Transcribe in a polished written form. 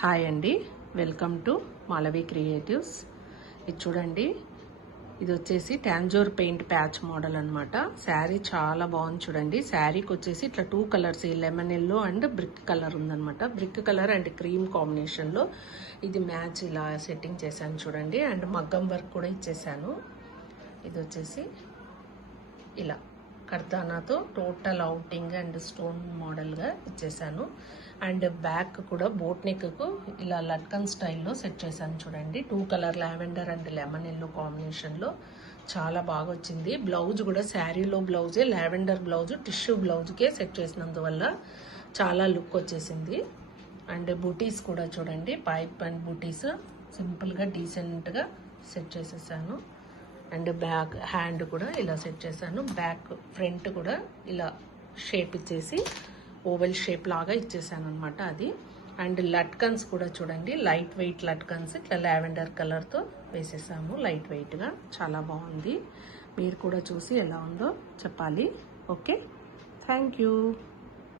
Hi అండి, welcome to Malvi creatives. ఇది చూడండి, ఇది వచ్చేసి టాంజోర్ పెయింట్ ప్యాచ్ మోడల్ అనమాట. శారీ చాలా బాగుంది చూడండి. శారీకి వచ్చేసి ఇట్లా 2 colours, lemon yellow and brick colour ఉందనమాట. బ్రిక్ కలర్ అండ్ క్రీమ్ కాంబినేషన్లో ఇది మ్యాచ్ ఇలా సెట్టింగ్ చేశాను చూడండి. అండ్ మగ్గం వర్క్ కూడా ఇచ్చేసాను. ఇది వచ్చేసి ఇలా కర్దానాతో టోటల్ అవుటింగ్ అండ్ స్టోన్ మోడల్గా ఇచ్చేసాను. అండ్ బ్యాక్ కూడా బోట్ నెక్కు ఇలా లట్కన్ స్టైల్లో సెట్ చేశాను చూడండి. 2 colour lavender and lemon yellow కాంబినేషన్లో చాలా బాగా వచ్చింది. బ్లౌజ్ కూడా శారీలో బ్లౌజే, లావెండర్ బ్లౌజ్ టిష్యూ బ్లౌజ్కే సెట్ చేసినందువల్ల చాలా లుక్ వచ్చేసింది. అండ్ బూటీస్ కూడా చూడండి, పైప్ అండ్ బూటీస్ సింపుల్గా డీసెంట్గా సెట్ చేసేసాను. అండ్ బ్యాక్ హ్యాండ్ కూడా ఇలా సెట్ చేశాను. బ్యాక్ ఫ్రంట్ కూడా ఇలా షేప్ ఇచ్చేసి ఓవెల్ షేప్ లాగా ఇచ్చేసాను అనమాట అది. అండ్ లట్కన్స్ కూడా చూడండి, లైట్ వెయిట్ లట్కన్స్ ఇట్లా లావెండర్ కలర్తో వేసేసాము. లైట్ వెయిట్గా చాలా బాగుంది. మీరు కూడా చూసి ఎలా ఉందో చెప్పాలి. Okay, thank you.